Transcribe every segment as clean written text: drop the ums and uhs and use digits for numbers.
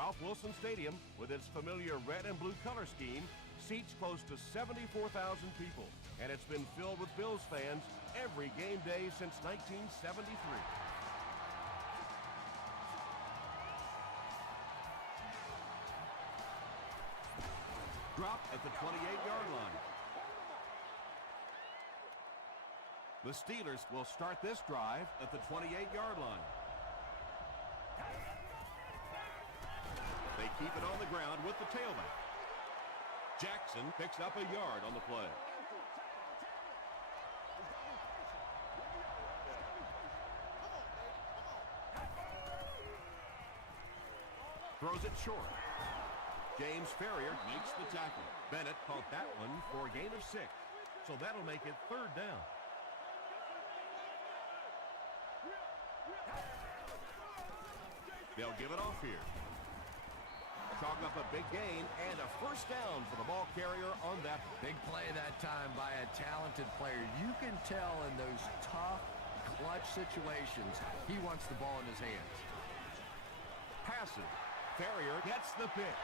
Ralph Wilson Stadium, with its familiar red and blue color scheme, seats close to 74,000 people, and it's been filled with Bills fans every game day since 1973. Drop at the 28-yard line. The Steelers will start this drive at the 28-yard line. They keep it on the ground with the tailback. Jackson picks up a yard on the play. Throws it short. James Ferrier makes the tackle. Bennett caught that one for a gain of 6. So that'll make it 3rd down. They'll give it off here. Chalk up a big gain and a 1st down for the ball carrier on that. Big play that time by a talented player. You can tell in those tough, clutch situations, he wants the ball in his hands. Passing. Ferrier gets the pick.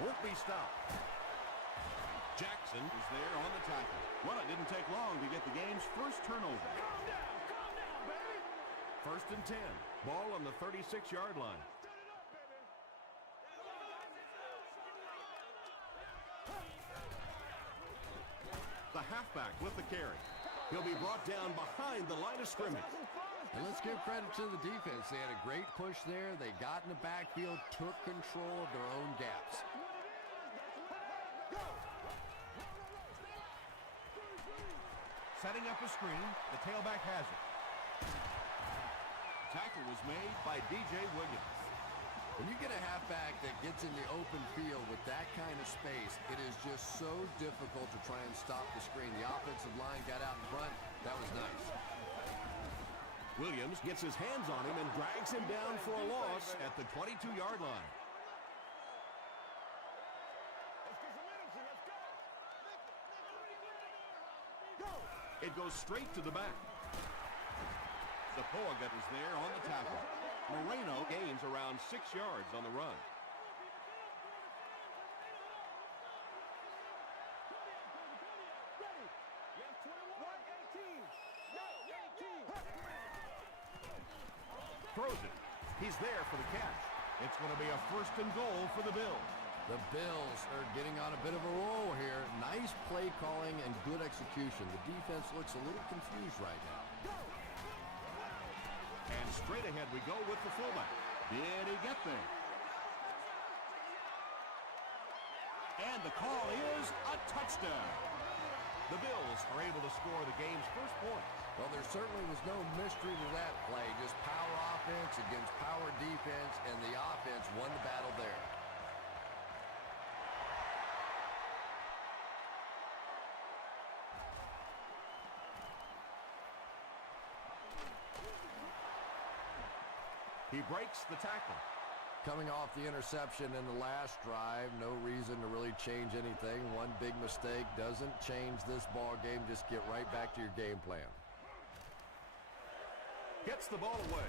Won't be stopped. Jackson is there on the tackle. Well, it didn't take long to get the game's first turnover. Calm down, baby. 1st and 10. Ball on the 36-yard line. The halfback with the carry. He'll be brought down behind the line of scrimmage. And let's give credit to the defense. They had a great push there. They got in the backfield, took control of their own gaps. Setting up a screen, the tailback has it. Tackle was made by DJ Williams. When you get a halfback that gets in the open field with that kind of space, it is just so difficult to try and stop the screen. The offensive line got out in front. That was nice. Williams gets his hands on him and drags him down for a loss at the 22-yard line. It goes straight to the back. Zapoaga is there on the tackle. Moreno gains around 6 yards on the run. Throws it. He's there for the catch. It's going to be a 1st and goal for the Bills. The Bills are getting on a bit of a roll here. Nice play calling and good execution. The defense looks a little confused right now. And straight ahead we go with the fullback. Did he get there? And the call is a touchdown. The Bills are able to score the game's first point. Well, there certainly was no mystery to that play. Just power offense against power defense, and the offense won the battle there. He breaks the tackle. Coming off the interception in the last drive, no reason to really change anything. One big mistake doesn't change this ball game. Just get right back to your game plan. Gets the ball away.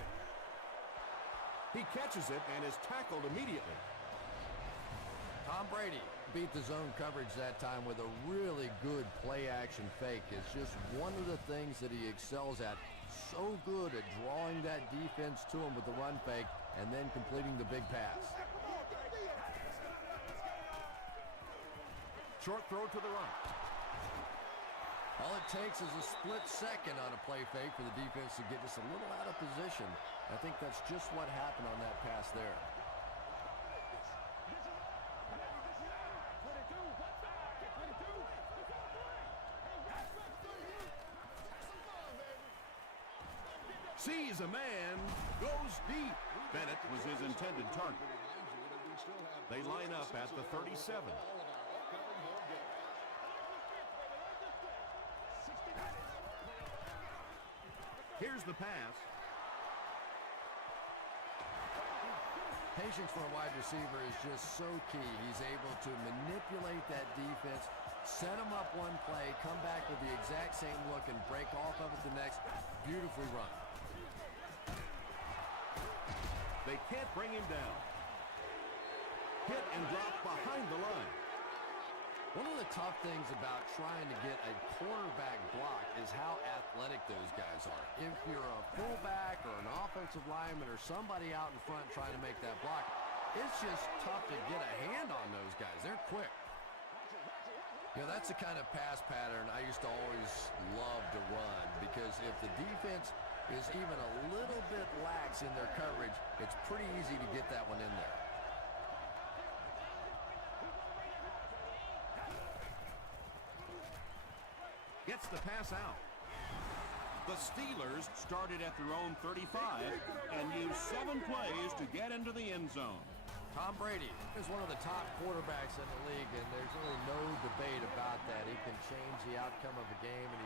He catches it and is tackled immediately. Tom Brady beat the zone coverage that time with a really good play-action fake. It's just one of the things that he excels at. So good at drawing that defense to him with the run fake and then completing the big pass. Short throw to the right. All it takes is a split second on a play fake for the defense to get just a little out of position. I think that's just what happened on that pass there. Sees a man, goes deep. Bennett was his intended target. They line up at the 37. Here's the pass. Patience for a wide receiver is just so key. He's able to manipulate that defense, set them up one play, come back with the exact same look, and break off of it the next. Beautifully run. They can't bring him down. Hit and dropped behind the line. One of the tough things about trying to get a quarterback block is how athletic those guys are. If you're a fullback or an offensive lineman or somebody out in front trying to make that block, it's just tough to get a hand on those guys. They're quick. You know, that's the kind of pass pattern I used to always love to run, because if the defense is even a little bit lax in their coverage, it's pretty easy to get that one in there. Gets the pass out. The Steelers started at their own 35 and used 7 plays to get into the end zone. Tom Brady is one of the top quarterbacks in the league, and there's really no debate about that. He can change the outcome of a game, and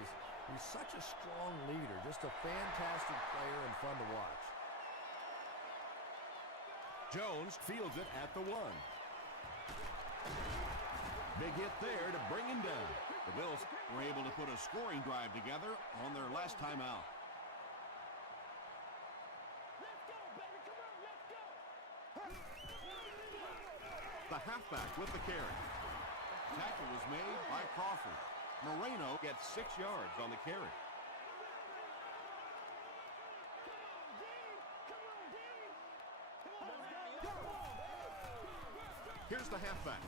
he's such a strong leader, just a fantastic player and fun to watch. Jones fields it at the 1. Big hit there to bring him down. The Bills were able to put a scoring drive together on their last time out. Let's go, baby. Come on, let's go. The halfback with the carry. Tackle was made by Crawford. Moreno gets 6 yards on the carry. Here's the halfback.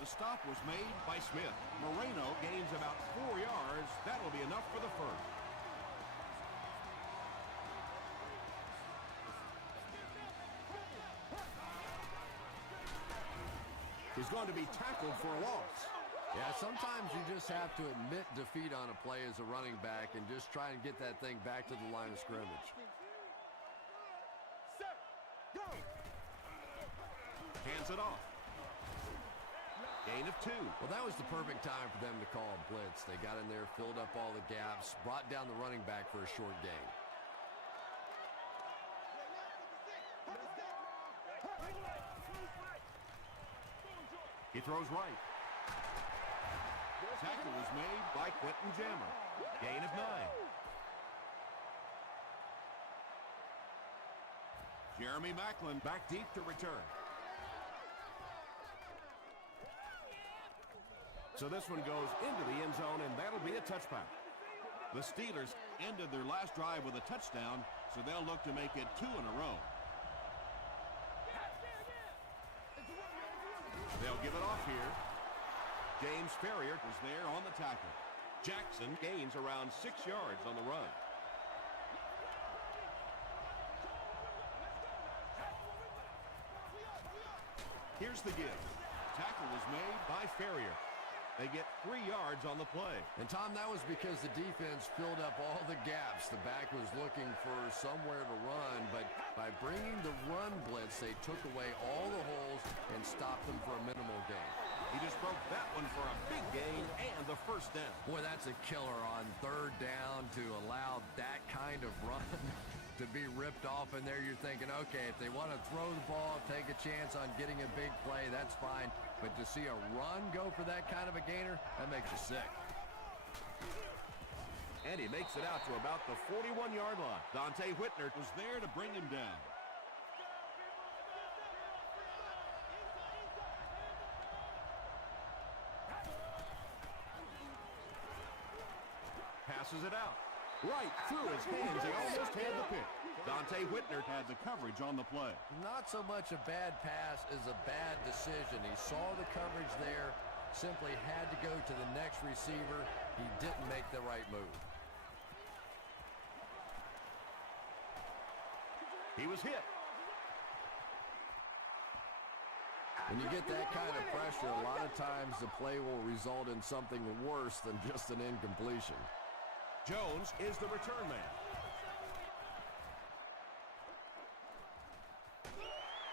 The stop was made by Smith. Moreno gains about 4 yards. That'll be enough for the first. He's going to be tackled for a loss. Yeah, sometimes you just have to admit defeat on a play as a running back and just try and get that thing back to the line of scrimmage. Set, go. Hands it off. Gain of 2. Well, that was the perfect time for them to call a blitz. They got in there, filled up all the gaps, brought down the running back for a short gain. He throws right. Tackle was made by Quentin Jammer. Gain of 9. Jeremy Maclin back deep to return. So this one goes into the end zone, and that'll be a touchback. The Steelers ended their last drive with a touchdown, so they'll look to make it 2 in a row. They'll give it off here. James Ferrier was there on the tackle. Jackson gains around 6 yards on the run. Here's the give. Tackle was made by Ferrier. They get 3 yards on the play. And, Tom, that was because the defense filled up all the gaps. The back was looking for somewhere to run, but by bringing the run blitz, they took away all the holes and stopped them for a minimal gain. He just broke that one for a big gain and the first down. Boy, that's a killer on 3rd down to allow that kind of run to be ripped off in there. You're thinking, okay, if they want to throw the ball, take a chance on getting a big play, that's fine. But to see a run go for that kind of a gainer, that makes you sick. And he makes it out to about the 41-yard line. Dante Whitner was there to bring him down. Passes it out. Right through his hands. He almost had the pick. Dante Whitner had the coverage on the play. Not so much a bad pass as a bad decision. He saw the coverage there, simply had to go to the next receiver. He didn't make the right move. He was hit. When you get that kind of pressure, a lot of times the play will result in something worse than just an incompletion. Jones is the return man.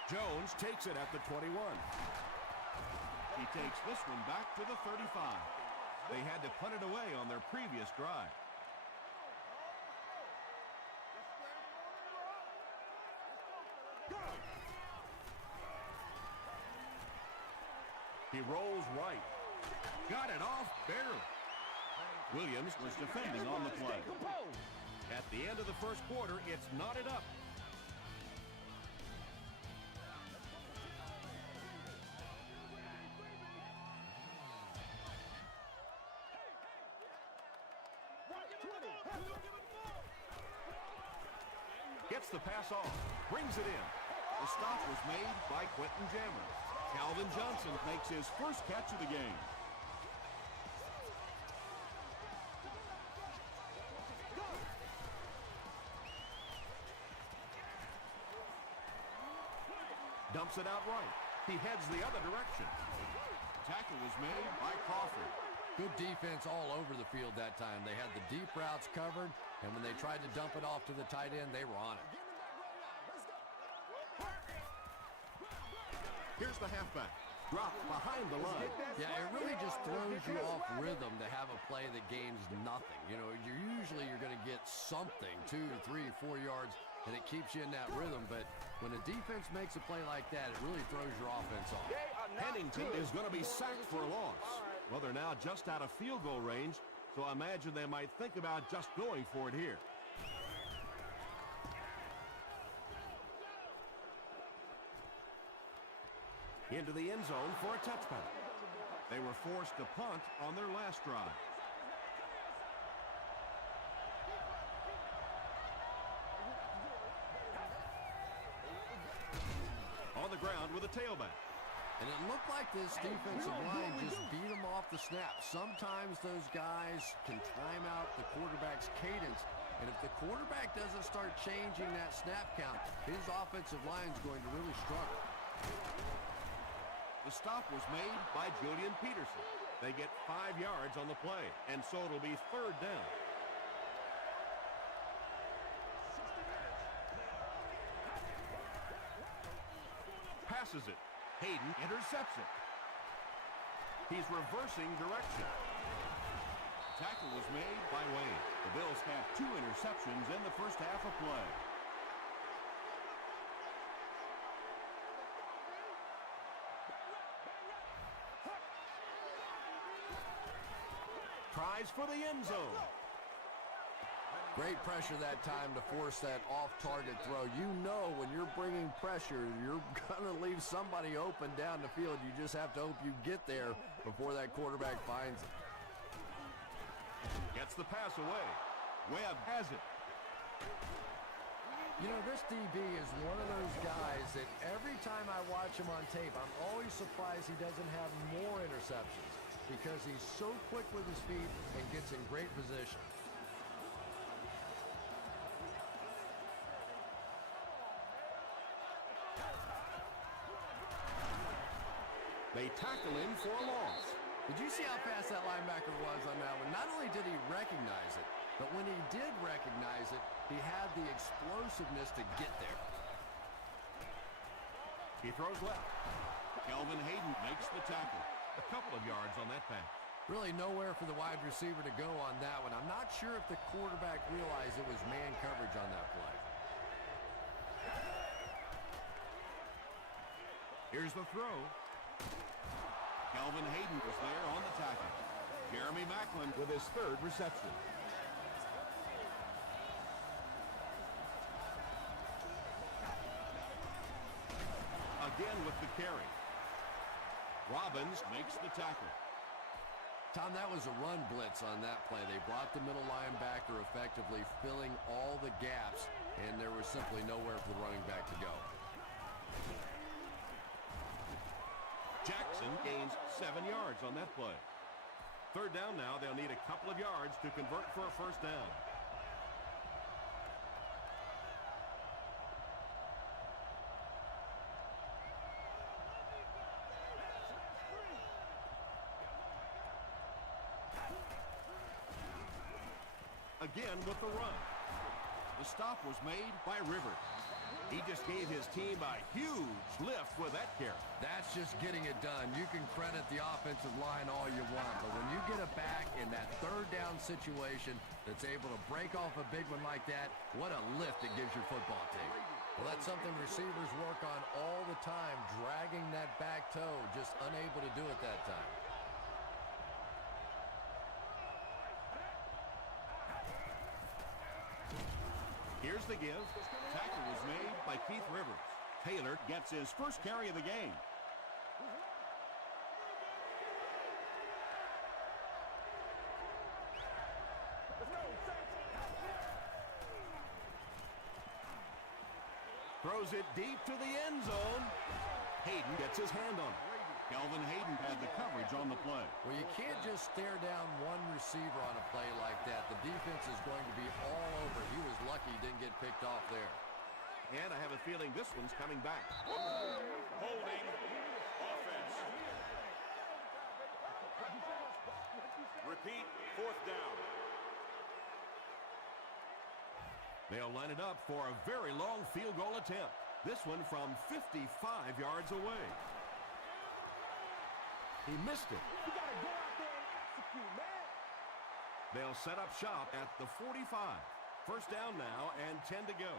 Jones takes it at the 21. He takes this one back to the 35. They had to punt it away on their previous drive. He rolls right. Got it off barely. Williams was defending on the play. At the end of the first quarter, it's knotted up. Gets the pass off. Brings it in. The stop was made by Quentin Jammer. Calvin Johnson makes his first catch of the game. Dumps it out right. He heads the other direction. Tackle was made by Crawford. Good defense all over the field that time. They had the deep routes covered, and when they tried to dump it off to the tight end, they were on it. Here's the halfback. Dropped behind the line. Yeah, it really just throws you off rhythm to have a play that gains nothing. You know, you're going to get something, 2, 3, 4 yards, and it keeps you in that rhythm. But when a defense makes a play like that, it really throws your offense off. Pennington is going to be sacked for a loss. Well, they're now just out of field goal range, so I imagine they might think about just going for it here. Into the end zone for a touchback. They were forced to punt on their last drive. On the ground with a tailback. And it looked like this defensive line just beat them off the snap. Sometimes those guys can time out the quarterback's cadence. And if the quarterback doesn't start changing that snap count, his offensive line is going to really struggle. The stop was made by Julian Peterson. They get 5 yards on the play, and so it'll be third down. Passes it. Hayden intercepts it. He's reversing direction. Tackle was made by Wayne. The Bills have 2 interceptions in the first half of play. Tries for the end zone. Great pressure that time to force that off-target throw. You know when you're bringing pressure, you're going to leave somebody open down the field. You just have to hope you get there before that quarterback finds it. Gets the pass away. Webb has it. You know, this DB is one of those guys that every time I watch him on tape, I'm always surprised he doesn't have more interceptions because he's so quick with his feet and gets in great position. They tackle him for a loss. Did you see how fast that linebacker was on that one? Not only did he recognize it, but when he did recognize it, he had the explosiveness to get there. He throws left. Kelvin Hayden makes the tackle. A couple of yards on that pass. Really nowhere for the wide receiver to go on that one. I'm not sure if the quarterback realized it was man coverage on that play. Here's the throw. Kelvin Hayden was there on the tackle. Jeremy Maclin with his 3rd reception. Again with the carry. Robbins makes the tackle. Tom, that was a run blitz on that play. They brought the middle linebacker effectively filling all the gaps, and there was simply nowhere for the running back to go. Jackson gains 7 yards on that play. Third down now. They'll need a couple of yards to convert for a first down. Again with the run. The stop was made by Rivers. He just gave his team a huge lift with that carry. That's just getting it done. You can credit the offensive line all you want, but when you get it back in that third down situation that's able to break off a big one like that, what a lift it gives your football team. Well, that's something receivers work on all the time, dragging that back toe, just unable to do it that time. Here's the give. Tackle was made by Keith Rivers. Taylor gets his first carry of the game. Let's go, throws it deep to the end zone. Hayden gets his hand on it. Kelvin Hayden had the coverage on the play. Well, you can't just stare down one receiver on a play like that. The defense is going to be all over. He was lucky he didn't get picked off there. And I have a feeling this one's coming back. Holding offense. Repeat, fourth down. They'll line it up for a very long field goal attempt. This one from 55 yards away. He missed it. You gotta go out there and execute, man. They'll set up shop at the 45. First down now and 10 to go.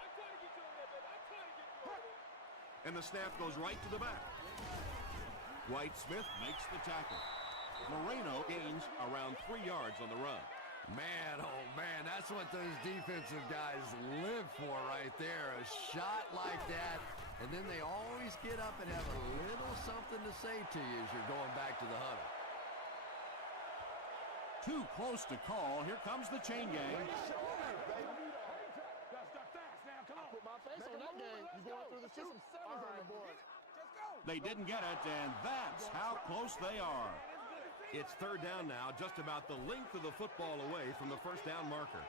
I'm trying to get you over there, baby. I'm trying to get you over there. And the snap goes right to the back. White Smith makes the tackle. Moreno gains around 3 yards on the run. Man, oh man, that's what those defensive guys live for right there. A shot like that, and then they always get up and have a little something to say to you as you're going back to the huddle. Too close to call. Here comes the chain gang. Gotta start fast now. Come on. Put my face on that game. You going through the system. Sevens on the board. Just go. They didn't get it, and that's how close they are. It's third down now, just about the length of the football away from the first down marker.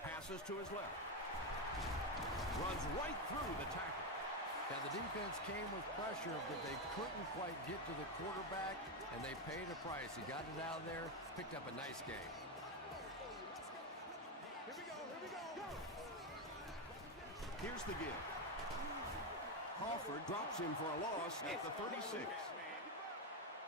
Passes to his left. Runs right through the tackle. Now, the defense came with pressure, but they couldn't quite get to the quarterback, and they paid a price. He got it out of there, picked up a nice game. Here we go. Here we go. Here's the give. Crawford drops him for a loss at the 36.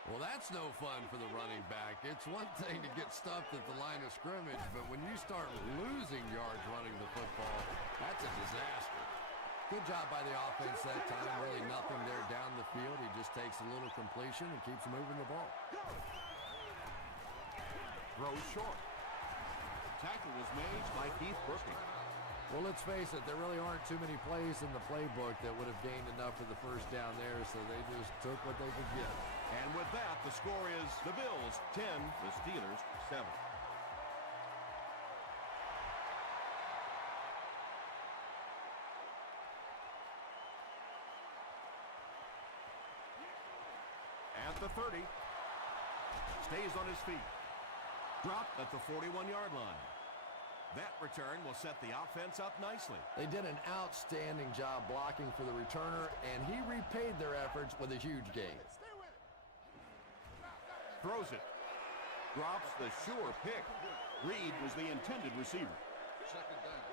Well, that's no fun for the running back. It's one thing to get stuffed at the line of scrimmage, but when you start losing yards running the football, that's a disaster. Good job by the offense that time. Really nothing there down the field. He just takes a little completion and keeps moving the ball. Throws short. Tackle was made by Keith Brookings. Well, let's face it, there really aren't too many plays in the playbook that would have gained enough for the first down there, so they just took what they could get. And with that, the score is the Bills 10, the Steelers 7. At the 30, stays on his feet. Dropped at the 41-yard line. That return will set the offense up nicely. They did an outstanding job blocking for the returner, and he repaid their efforts with a huge gain. Throws it. Drops the sure pick. Reed was the intended receiver. Second down.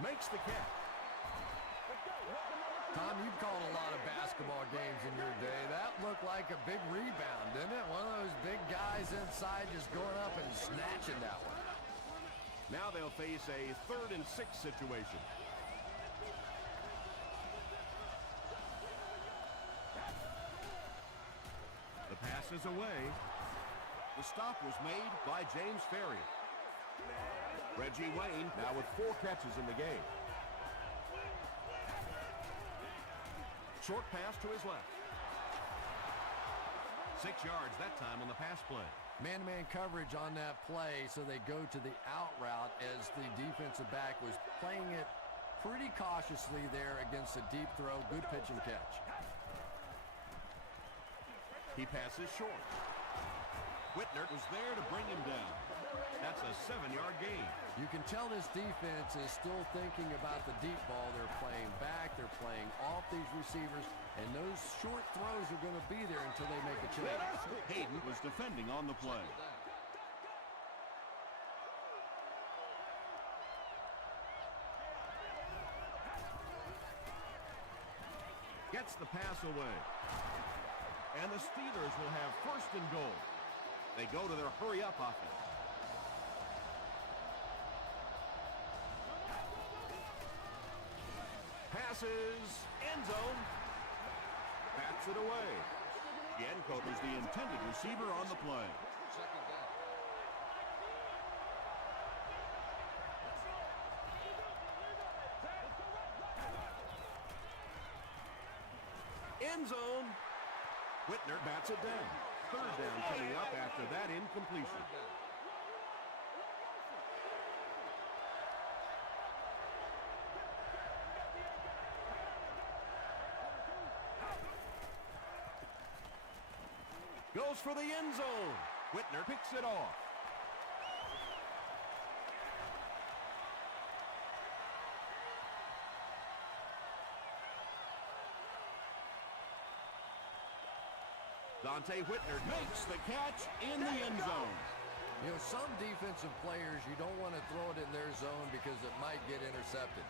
Makes the catch. Tom, you've called a lot of basketball games in your day. That looked like a big rebound, didn't it? One of those big guys inside just going up and snatching that one. Now they'll face a 3rd and 6 situation. The pass is away. The stop was made by James Ferrier. Reggie Wayne now with 4 catches in the game. Short pass to his left. 6 yards that time on the pass play. Man-to-man coverage on that play, so they go to the out route as the defensive back was playing it pretty cautiously there against a deep throw. Good pitch and catch. He passes short. Whitner was there to bring him down. That's a 7-yard gain. You can tell this defense is still thinking about the deep ball. They're playing back. They're playing off these receivers. And those short throws are going to be there until they make a change. Hayden was defending on the play. Gets the pass away. And the Steelers will have 1st and goal. They go to their hurry-up offense. Passes, end zone. Bats it away. Yankovic is the intended receiver on the play. Second down. end zone. Whitner bats it down. Third down coming up after that incompletion. Goes for the end zone. Whitner picks it off. Dante Whitner makes the catch in the end zone. You know, some defensive players, you don't want to throw it in their zone because it might get intercepted.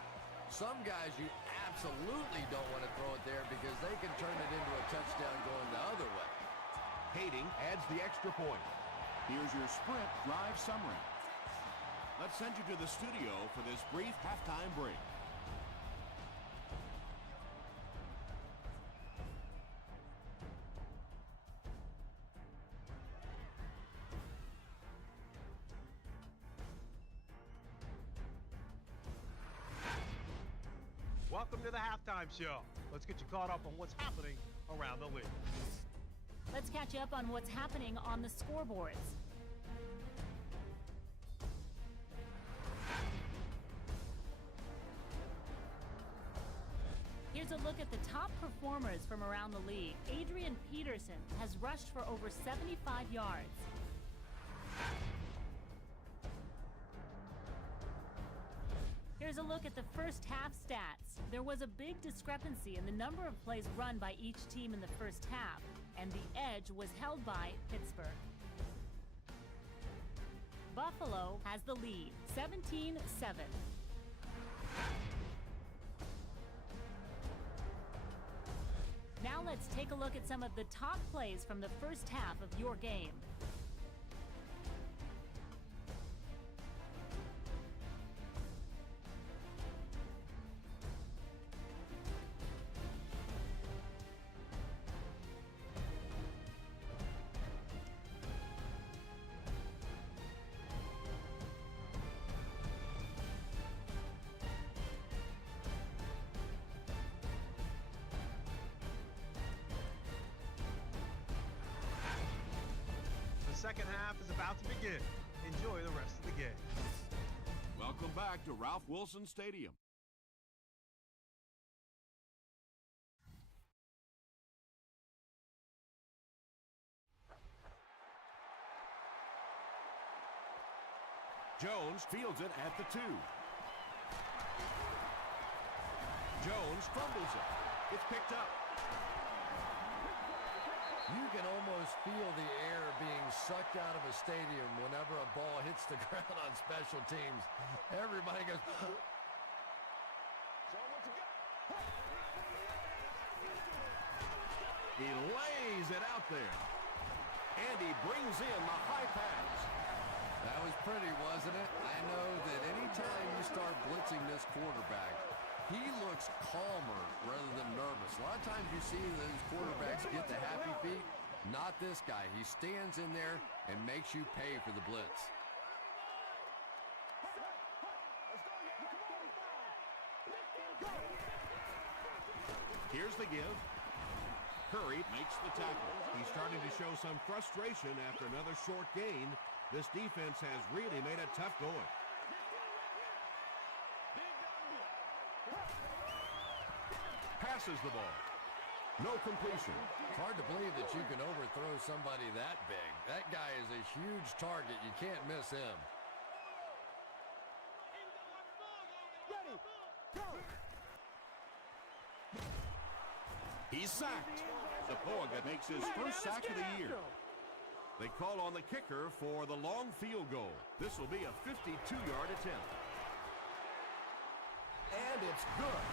Some guys, you absolutely don't want to throw it there because they can turn it into a touchdown going the other way. Hayden adds the extra point. Here's your Sprint drive summary. Let's send you to the studio for this brief halftime break. Welcome to the halftime show. Let's get you caught up on what's happening around the league. Let's catch you up on what's happening on the scoreboards. Here's a look at the top performers from around the league. Adrian Peterson has rushed for over 75 yards. Here's a look at the first half stats. There was a big discrepancy in the number of plays run by each team in the first half, and the edge was held by Pittsburgh. Buffalo has the lead, 17-7. Now let's take a look at some of the top plays from the first half of your game. The second half is about to begin. Enjoy the rest of the game. Welcome back to Ralph Wilson Stadium. Jones fields it at the 2. Jones fumbles it. It's picked up. You can almost feel the air being sucked out of a stadium whenever a ball hits the ground on special teams. Everybody goes, He lays it out there. And he brings in the high pass. that was pretty, wasn't it? I know that anytime you start blitzing this quarterback, he looks calmer rather than nervous. A lot of times you see those quarterbacks get the happy feet. Not this guy. He stands in there and makes you pay for the blitz. Here's the give. Curry makes the tackle. He's starting to show some frustration after another short gain. This defense has really made it tough going. Passes the ball. No completion. It's hard to believe that you can overthrow somebody that big. That guy is a huge target. You can't miss him. He's sacked. Zapoga makes his first sack of the year. They call on the kicker for the long field goal. This will be a 52-yard attempt. And it's good.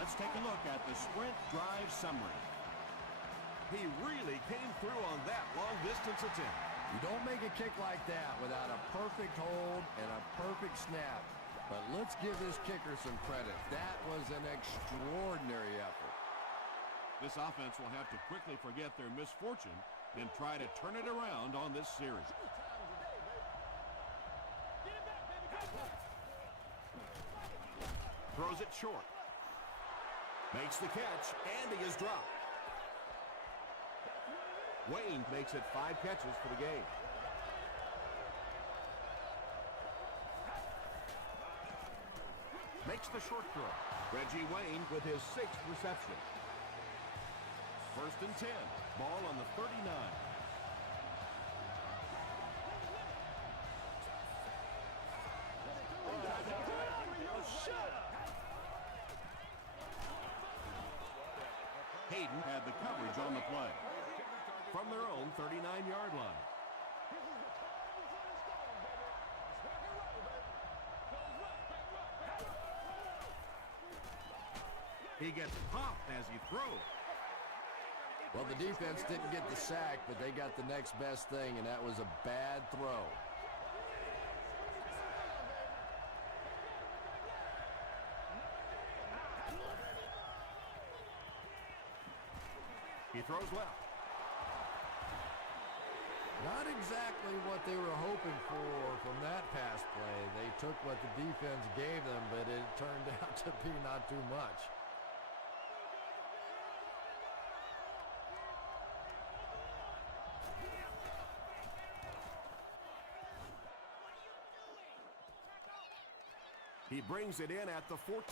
Let's take a look at the sprint drive summary. He really came through on that long-distance attempt. You don't make a kick like that without a perfect hold and a perfect snap. But let's give this kicker some credit. That was an extraordinary effort. This offense will have to quickly forget their misfortune and try to turn it around on this series. Throws it short. Makes the catch, and he is dropped. Wayne makes it 5 catches for the game. Makes the short throw. Reggie Wayne with his 6th reception. 1st and 10. Ball on the 39. Hayden had the coverage on the play. From their own 39-yard line. He gets popped as he throws. Well, the defense didn't get the sack, but they got the next best thing, and that was a bad throw. He throws left. Not exactly what they were hoping for from that pass play. They took what the defense gave them, but it turned out to be not too much. He brings it in at the 14.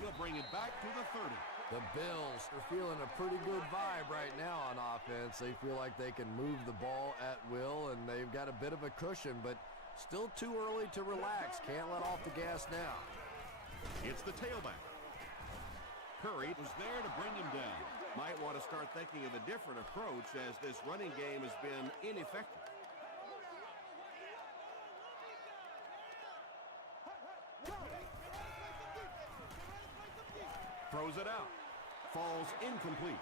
He'll bring it back to the 30. The Bills are feeling a pretty good vibe right now on offense. They feel like they can move the ball at will, and they've got a bit of a cushion, but still too early to relax. Can't let off the gas now. It's the tailback. Curry was there to bring him down. Might want to start thinking of a different approach as this running game has been ineffective. Throws it out. Falls incomplete.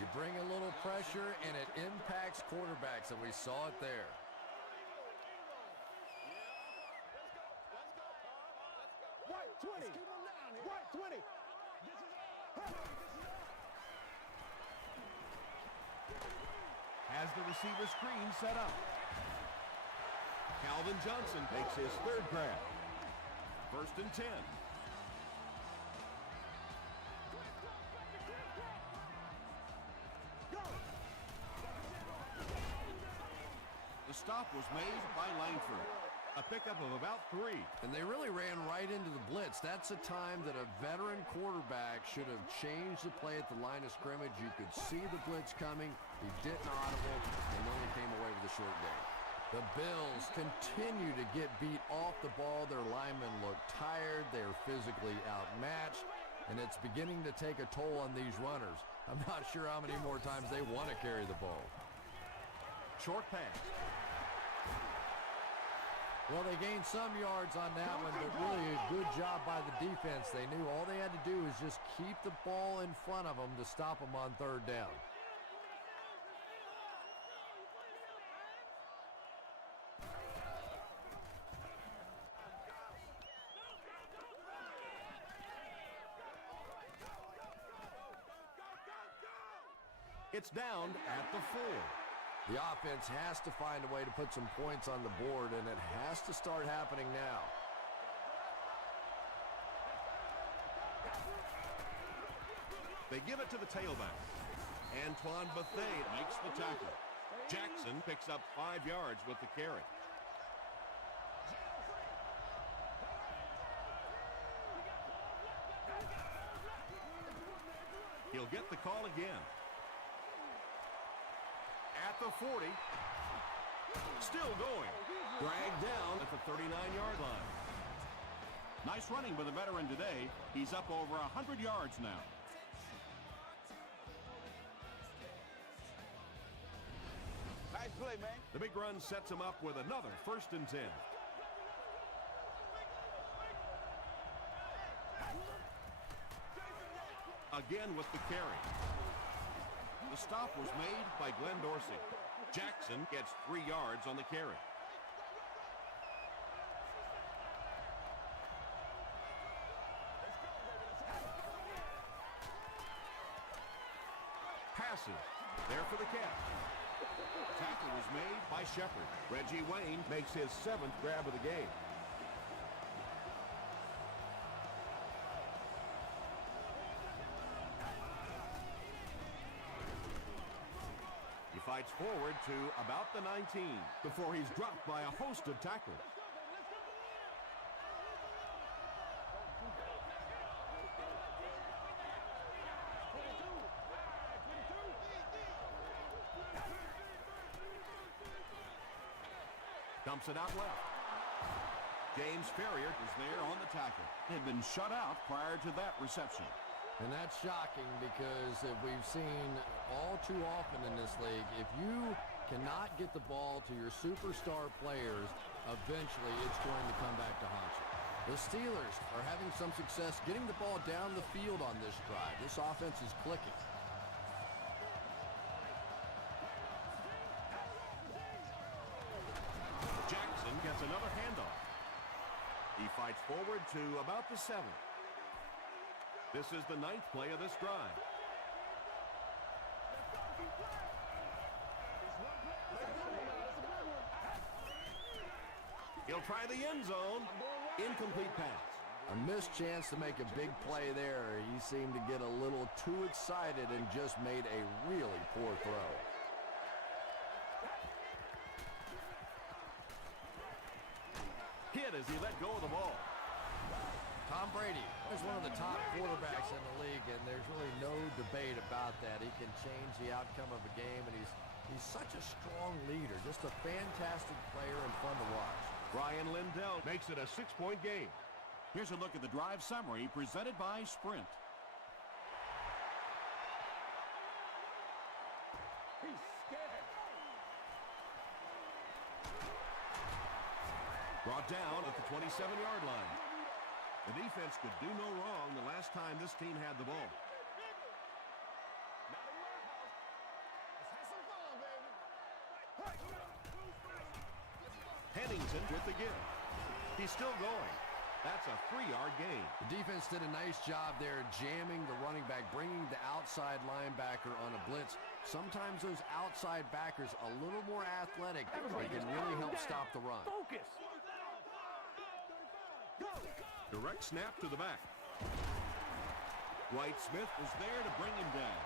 You bring a little pressure, and it impacts quarterbacks, and we saw it there. White 20. White 20. Has the receiver screen set up. Calvin Johnson makes his 3rd grab. 1st and 10. The stop was made by Langford. A pickup of about 3. And they really ran right into the blitz. That's a time that a veteran quarterback should have changed the play at the line of scrimmage. You could see the blitz coming. He didn't audible and only came away with a short gain. The Bills continue to get beat off the ball. Their linemen look tired. They're physically outmatched. And it's beginning to take a toll on these runners. I'm not sure how many more times they want to carry the ball. Short pass. Well, they gained some yards on that one, but really a good job by the defense. They knew all they had to do was just keep the ball in front of them to stop them on 3rd down. It's down at the 4. The offense has to find a way to put some points on the board, and it has to start happening now. They give it to the tailback. Antoine Bethea makes the tackle. Jackson picks up 5 yards with the carry. He'll get the call again. At the 40. Still going. Dragged down at the 39-yard line. Nice running by the veteran today. He's up over 100 yards now. Nice play, man. The big run sets him up with another 1st and 10. Again with the carry. The stop was made by Glenn Dorsey. Jackson gets 3 yards on the carry. Passes. There for the catch. Tackle was made by Shepard. Reggie Wayne makes his 7th grab of the game. fights forward to about the 19 before he's dropped by a host of tacklers. Dumps it out left. James Ferrier is there on the tackle. Had been shut out prior to that reception. And that's shocking because we've seen all too often in this league, if you cannot get the ball to your superstar players, eventually it's going to come back to haunt you. The Steelers are having some success getting the ball down the field on this drive. This offense is clicking. Jackson gets another handoff. He fights forward to about the 7. This is the 9th play of this drive. He'll try the end zone. Incomplete pass. A missed chance to make a big play there. He seemed to get a little too excited and just made a really poor throw. Hit as he let go of the ball. Tom Brady is one of the top quarterbacks in the league, and there's really no debate about that. He can change the outcome of a game, and he's such a strong leader, just a fantastic player and fun to watch. Ryan Lindell makes it a 6-point game. Here's a look at the drive summary presented by Sprint. He's scared. Brought down at the 27-yard line. The defense could do no wrong the last time this team had the ball. Pennington with the give. He's still going. That's a 3-yard gain. The defense did a nice job there jamming the running back, bringing the outside linebacker on a blitz. Sometimes those outside backers a little more athletic. They can really help stop the run. Focus. Direct snap to the back. Dwight Smith is there to bring him down.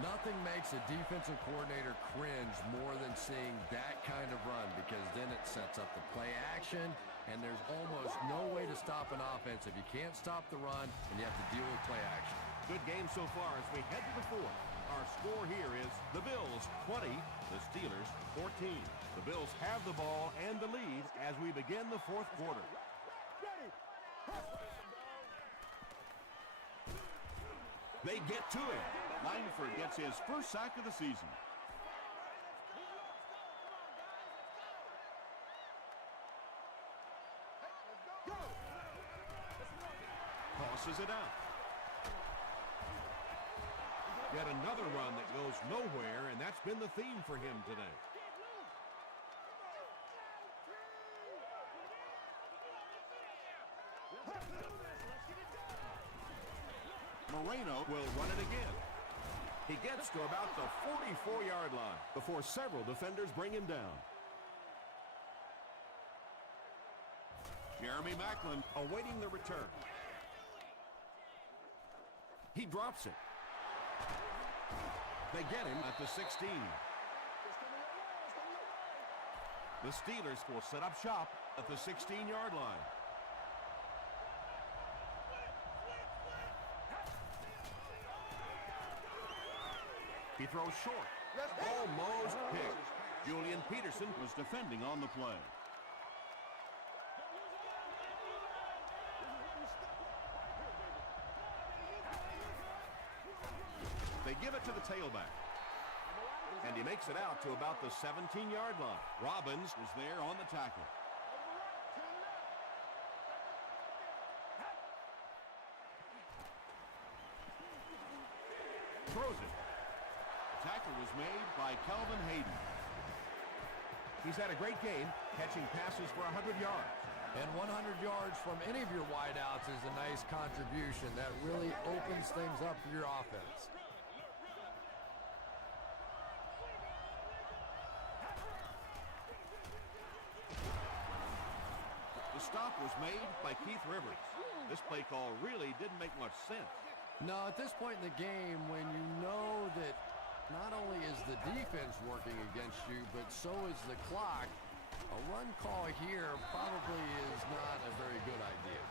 Nothing makes a defensive coordinator cringe more than seeing that kind of run, because then it sets up the play action, and there's almost no way to stop an offense if you can't stop the run and you have to deal with play action. Good game so far as we head to the 4th. Our score here is the Bills 20, the Steelers 14. The Bills have the ball and the lead as we begin the 4th quarter. They get to him. Langford gets his first sack of the season. Tosses it out. Yet another run that goes nowhere, and that's been the theme for him today. Moreno will run it again. He gets to about the 44-yard line before several defenders bring him down. Jeremy Maclin awaiting the return. He drops it. They get him at the 16. The Steelers will set up shop at the 16-yard line. He throws short. Almost picked. Julian Peterson was defending on the play. They give it to the tailback. And he makes it out to about the 17-yard line. Robbins is there on the tackle. Throws it. Tackle was made by Calvin Hayden. He's had a great game, catching passes for 100 yards. And 100 yards from any of your wideouts is a nice contribution. That really opens things up for your offense. The stop was made by Keith Rivers. This play call really didn't make much sense. No, at this point in the game, when you know that not only is the defense working against you, but so is the clock. A run call here probably is not a very good idea.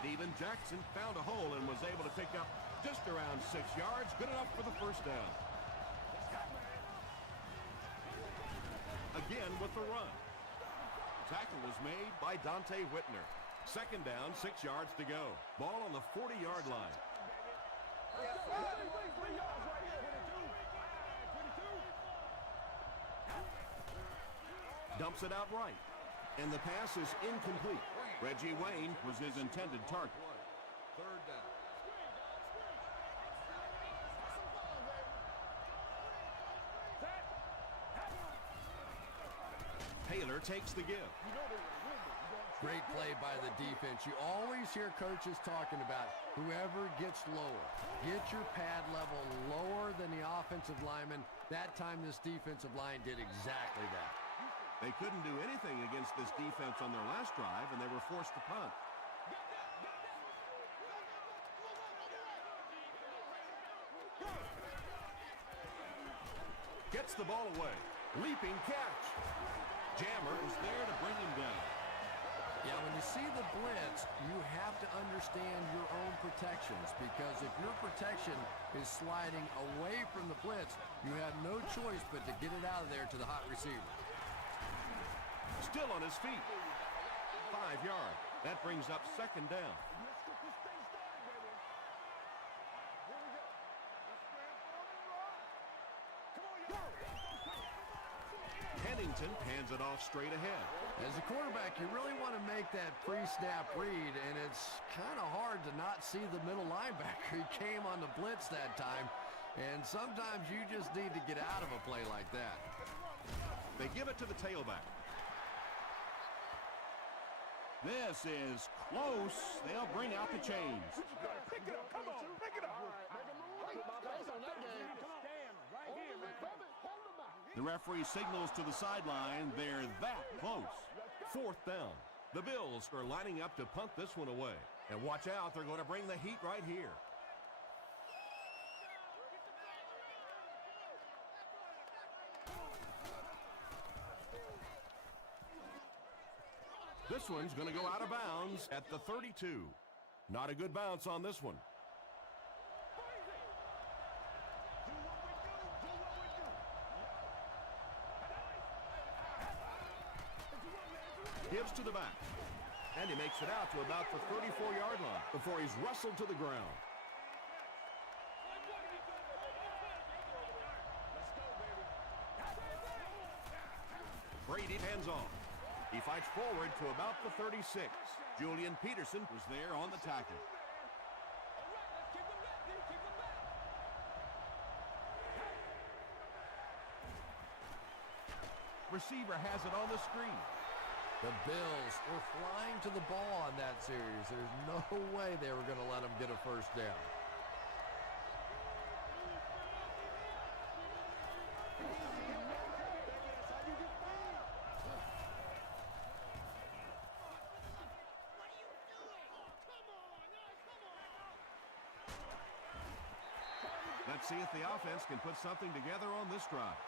Steven Jackson found a hole and was able to pick up just around 6 yards. Good enough for the first down. Again with the run. Tackle was made by Dante Whitner. Second down, 6 yards to go. Ball on the 40-yard line. Dumps it out right. And the pass is incomplete. Reggie Wayne was his intended target. Third down. Taylor takes the give. Great play by the defense. You always hear coaches talking about whoever gets lower. Get your pad level lower than the offensive lineman. That time this defensive line did exactly that. They couldn't do anything against this defense on their last drive, and they were forced to punt. Gets the ball away. Leaping catch. Jammer is there to bring him down. Yeah, when you see the blitz, you have to understand your own protections, because if your protection is sliding away from the blitz, you have no choice but to get it out of there to the hot receiver. Still on his feet. 5 yards. That brings up second down. Pennington hands it off straight ahead. As a quarterback, you really want to make that pre-snap read, and it's kind of hard to not see the middle linebacker. He came on the blitz that time, and sometimes you just need to get out of a play like that. They give it to the tailback. This is close. They'll bring out the chains. Pick it up. Come on. Pick it up. Put my face on that game. Stand right here, man. The referee signals to the sideline. They're that close. Fourth down. The Bills are lining up to punt this one away. And watch out, they're going to bring the heat right here. This one's going to go out of bounds at the 32. Not a good bounce on this one. Gives to the back. And he makes it out to about the 34-yard line before he's wrestled to the ground. Brady hands off. He fights forward to about the 36. Julian Peterson was there on the tackle. Receiver has it on the screen. The Bills were flying to the ball on that series. There's no way they were going to let them get a first down. Let's see if the offense can put something together on this drive.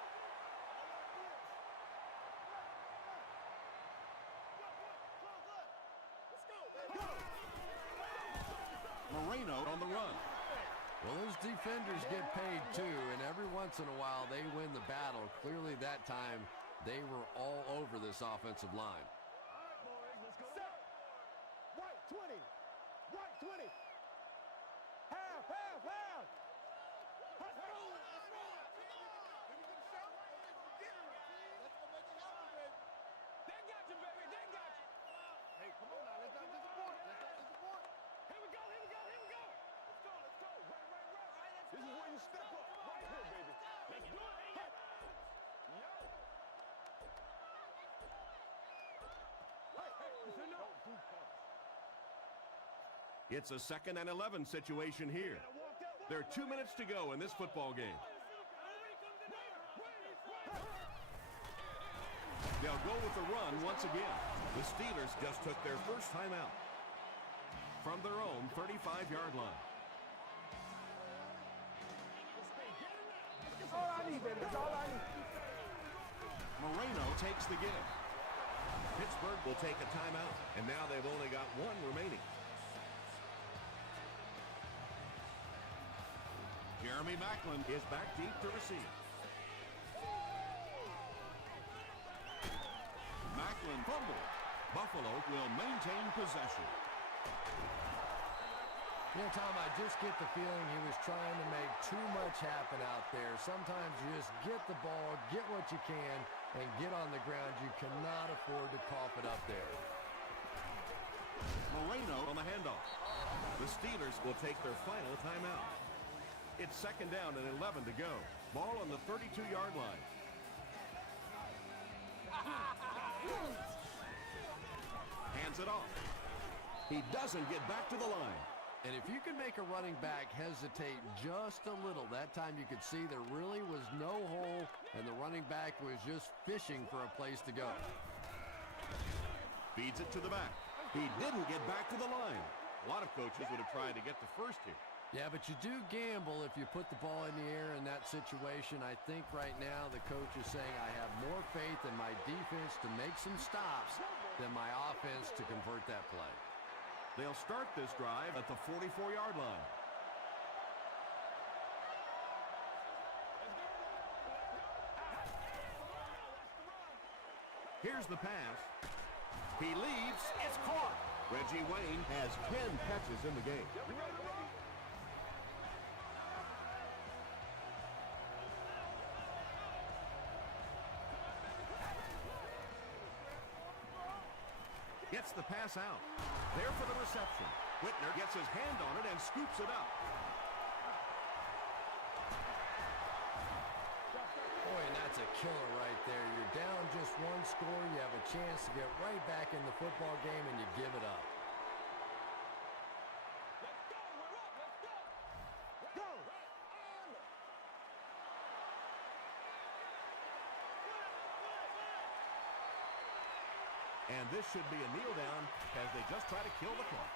Moreno on the run. Well, those defenders get paid too, and every once in a while they win the battle. Clearly that time they were all over this offensive line. Right 20. Right 20. Half, half, half. They got you, baby. They got you. Hey, come on now. Let's not disappoint. Let's not disappoint. Here we go. Here we go. Here we go. Let's go. Let's go. Right. This is where you step up. Right here, baby. Let's do it. Hey. Yo. It's a 2nd and 11 situation here. There are 2 minutes to go in this football game. They'll go with the run once again. The Steelers just took their first time out from their own 35-yard line. All right, need, baby. That's all I need. Moreno takes the give. Pittsburgh will take a timeout, and now they've only got one remaining. Jeremy Maclin is back deep to receive. Maclin fumbled. Buffalo will maintain possession. You know, Tom, I just get the feeling he was trying to make too much happen out there. Sometimes you just get the ball, get what you can, and get on the ground. You cannot afford to cough it up there. Moreno on the handoff. The Steelers will take their final timeout. It's second down and 11 to go. Ball on the 32-yard line. Hands it off. He doesn't get back to the line. And if you can make a running back hesitate just a little, that time you could see there really was no hole, and the running back was just fishing for a place to go. Feeds it to the back. He didn't get back to the line. A lot of coaches would have tried to get the first here. Yeah, but you do gamble if you put the ball in the air in that situation. I think right now the coach is saying I have more faith in my defense to make some stops than my offense to convert that play. They'll start this drive at the 44-yard line. Here's the pass. He leaves. It's caught. Reggie Wayne has 10 catches in the game. Gets the pass out. There for the reception. Whitner gets his hand on it and scoops it up. Boy, and that's a killer right there. You're down just one score. You have a chance to get right back in the football game, and you give it up. And this should be a kneel down as they just try to kill the clock.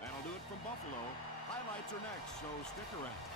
That'll do it from Buffalo. Highlights are next, so stick around.